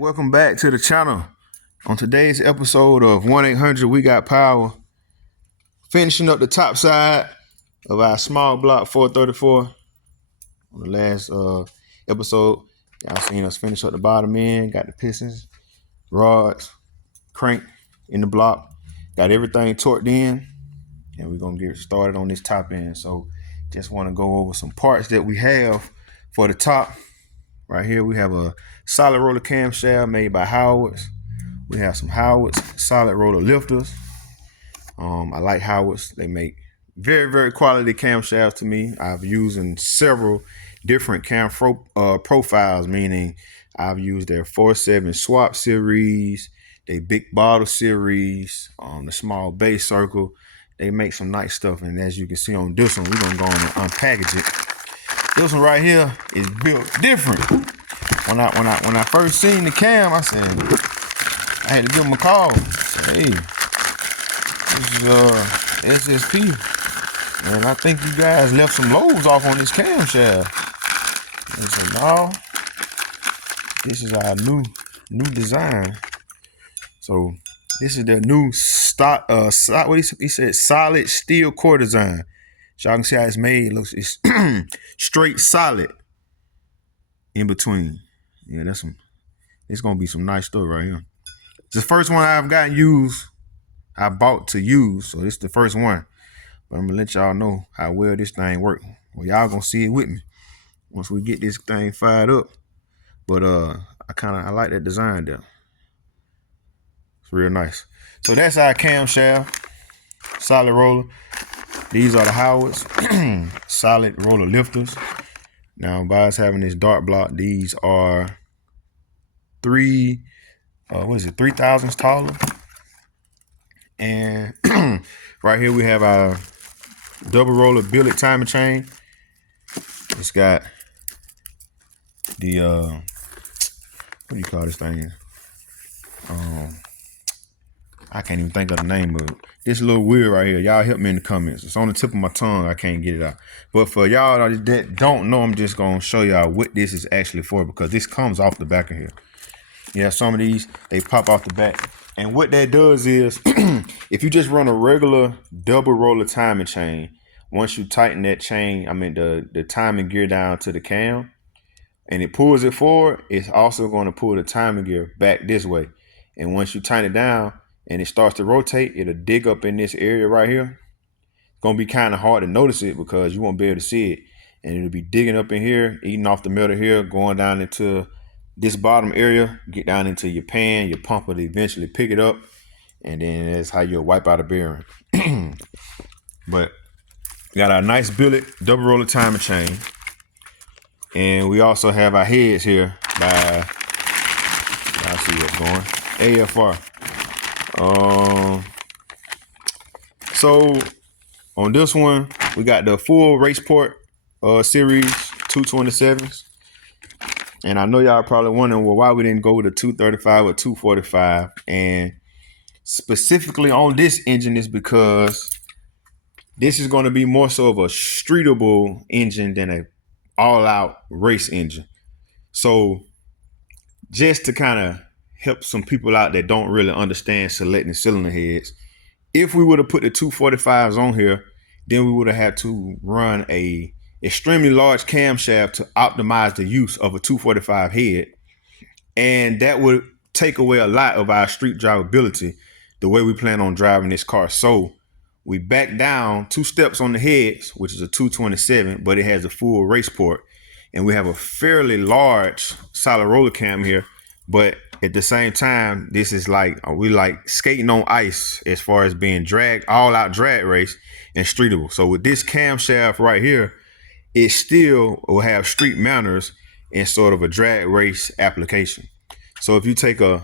Welcome back to the channel. On today's episode of 1-800 We Got Power, finishing up the top side of our small block 434. On the last episode, y'all seen us finish up the bottom end, got the pistons, rods, crank in the block, got everything torqued in, and we're gonna get started on this top end. So just want to go over some parts that we have for the top. Right here we have a solid roller camshaft made by Howard's. We have some Howard's solid roller lifters. I like Howard's. They make very, very quality camshafts to me. I've used in several different profiles, meaning I've used their 4-7 swap series, their big bottle series, the small base circle. They make some nice stuff, and as you can see on this one, we're gonna go on and unpackage it. This one right here is built different. When I first seen the cam, I said I had to give him a call. Hey, this is SSP, and I think you guys left some loads off on this camshaft. I said, no, this is our new design. So this is the new stock what he said, solid steel core design. So y'all can see how it's made. It's straight solid in between. Yeah, it's gonna be some nice stuff right here. It's the first one I've gotten used. I bought to use, so this is the first one. But I'm gonna let y'all know how well this thing works. Well, y'all gonna see it with me once we get this thing fired up. But I like that design there. It's real nice. So that's our camshaft, solid roller. These are the Howard's solid roller lifters. Now, by us having this dart block, these are 3 thousandths taller. And right here we have our double roller billet timing chain. It's got the what do you call this thing? I can't even think of the name of it. This little wheel right here, y'all help me in the comments. It's on the tip of my tongue, I can't get it out. But for y'all that don't know, I'm just gonna show y'all what this is actually for, because this comes off the back of here. Yeah, some of these, they pop off the back. And what that does is, if you just run a regular double roller timing chain, once you tighten that chain, the timing gear down to the cam, and it pulls it forward, it's also gonna pull the timing gear back this way. And once you tighten it down, and it starts to rotate, it'll dig up in this area right here. It's gonna be kind of hard to notice it because you won't be able to see it. And it'll be digging up in here, eating off the metal here, going down into this bottom area, get down into your pan, your pump will eventually pick it up. And then that's how you'll wipe out a bearing. But we got our nice billet double roller timing chain. And we also have our heads here by, y'all see what's going, AFR. So on this one, we got the full Raceport series 227s. And I know y'all probably wondering, well, why we didn't go with a 235 or 245. And specifically on this engine is because this is going to be more so of a streetable engine than a all-out race engine. So just to kind of help some people out that don't really understand selecting cylinder heads, if we would have put the 245s on here, then we would have had to run a extremely large camshaft to optimize the use of a 245 head, and that would take away a lot of our street drivability the way we plan on driving this car. So we back down 2 steps on the heads, which is a 227, but it has a full Raceport, and we have a fairly large solid roller cam here. But at the same time, this is we like skating on ice as far as being dragged, all out drag race and streetable. So with this camshaft right here, it still will have street manners and sort of a drag race application. So if you take a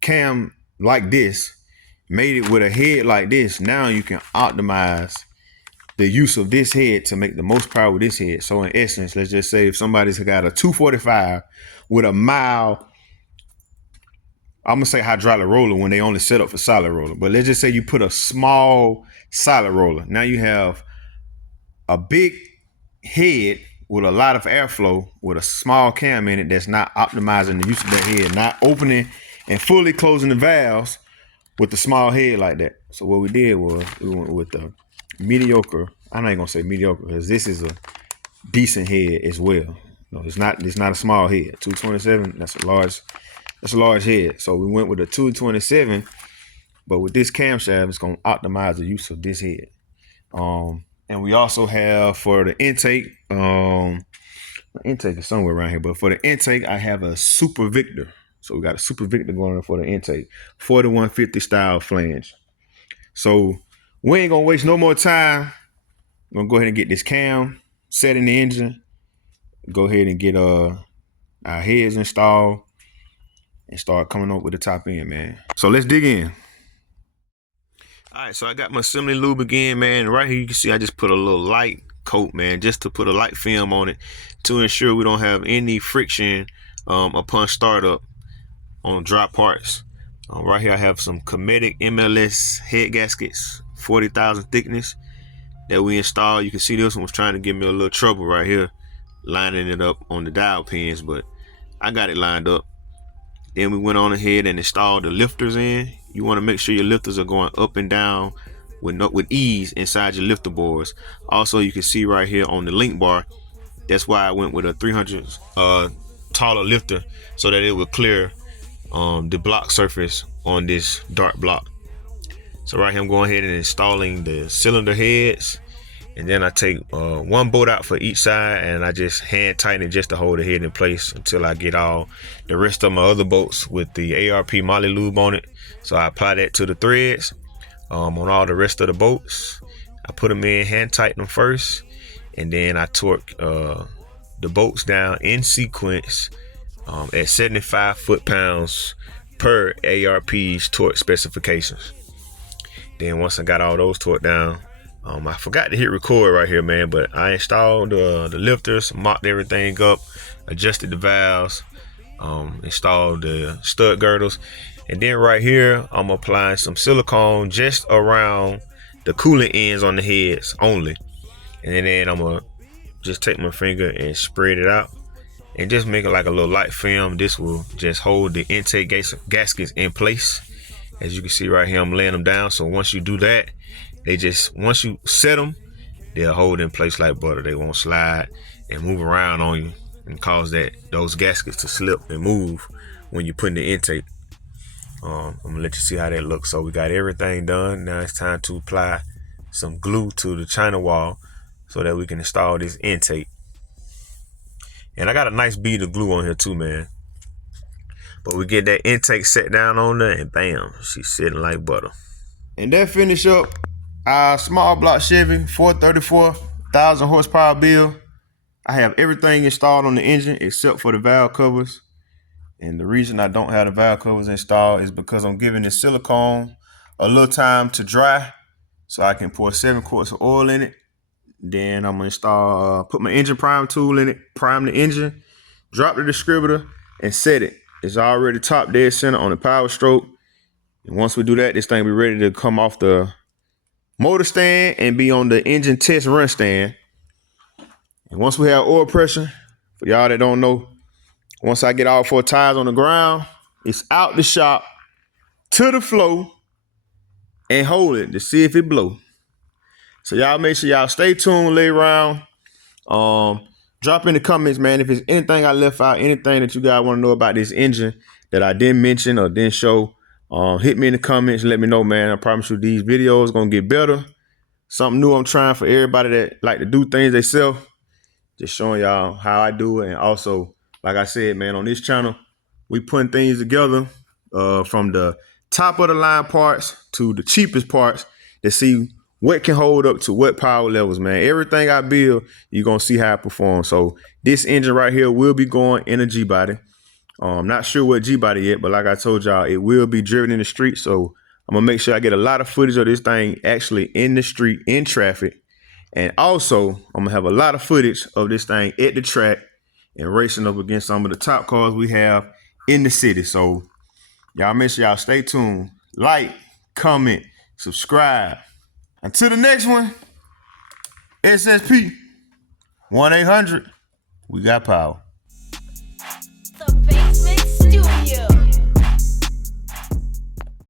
cam like this, made it with a head like this, now you can optimize the use of this head to make the most power with this head. So in essence, let's just say if somebody's got a 245 with a mild, I'm gonna say hydraulic roller when they only set up for solid roller, but let's just say you put a small solid roller. Now you have a big head with a lot of airflow with a small cam in it that's not optimizing the use of that head, not opening and fully closing the valves with the small head like that. So what we did was we went with the mediocre. I'm not gonna say mediocre because this is a decent head as well. No, it's not a small head. 227, that's a large head. So we went with a 227, but with this camshaft, it's gonna optimize the use of this head. And we also have for the intake, the intake is somewhere around here, but for the intake, I have a Super Victor. So we got a Super Victor going on for the intake, 4150 style flange. So we ain't gonna waste no more time. I'm gonna go ahead and get this cam set in the engine. Go ahead and get our heads installed and start coming up with the top end, man. So let's dig in. All right, so I got my assembly lube again, man. Right here you can see I just put a little light coat, man, just to put a light film on it to ensure we don't have any friction upon startup on dry parts. Right here I have some Cometic MLS head gaskets, 40,000 thickness that we installed. You can see this one was trying to give me a little trouble right here, lining it up on the dial pins, but I got it lined up. Then we went on ahead and installed the lifters in. You want to make sure your lifters are going up and down with ease inside your lifter boards. Also, you can see right here on the link bar, that's why I went with a 300 taller lifter so that it would clear the block surface on this dark block. So right here I'm going ahead and installing the cylinder heads, and then I take one bolt out for each side and I just hand tighten it just to hold the head in place until I get all the rest of my other bolts with the ARP moly lube on it. So I apply that to the threads on all the rest of the bolts. I put them in, hand tighten them first, and then I torque the bolts down in sequence at 75 foot-pounds per ARP's torque specifications. Then once I got all those torqued down, I forgot to hit record right here, man, but I installed the lifters, mocked everything up, adjusted the valves, installed the stud girdles, and then right here I'm applying some silicone just around the coolant ends on the heads only. And then I'm gonna just take my finger and spread it out and just make it like a little light film. This will just hold the intake gaskets in place. As you can see right here, I'm laying them down. So once you do that, once you set them, they'll hold in place like butter. They won't slide and move around on you and cause those gaskets to slip and move when you put in the intake. I'm gonna let you see how that looks. So we got everything done. Now it's time to apply some glue to the China wall so that we can install this intake. And I got a nice bead of glue on here too, man. But we get that intake set down on there and bam, she's sitting like butter. And that finish up our small block Chevy 434,000 horsepower build. I have everything installed on the engine except for the valve covers. And the reason I don't have the valve covers installed is because I'm giving the silicone a little time to dry so I can pour 7 quarts of oil in it. Then I'm gonna install, put my engine prime tool in it, prime the engine, drop the distributor, and set it. It's already top dead center on the power stroke. And once we do that, this thing will be ready to come off the motor stand and be on the engine test run stand. And once we have oil pressure, for y'all that don't know, once I get all 4 tires on the ground, it's out the shop to the floor and hold it to see if it blow. So y'all make sure y'all stay tuned later on. Drop in the comments, man, if there's anything I left out, anything that you guys want to know about this engine that I didn't mention or didn't show. Hit me in the comments, let me know, man. I promise you these videos gonna get better. Something new I'm trying for everybody that like to do things themselves. Just showing y'all how I do it. And also, like I said, man, on this channel, we putting things together from the top of the line parts to the cheapest parts to see what can hold up to what power levels, man. Everything I build, you're going to see how it performs. So this engine right here will be going in a G-body. I'm not sure what G-body yet, but like I told y'all, it will be driven in the street. So I'm going to make sure I get a lot of footage of this thing actually in the street, in traffic. And also, I'm going to have a lot of footage of this thing at the track and racing up against some of the top cars we have in the city. So y'all make sure y'all stay tuned. Like, comment, subscribe. Until the next one, SSP 1-800 We got power.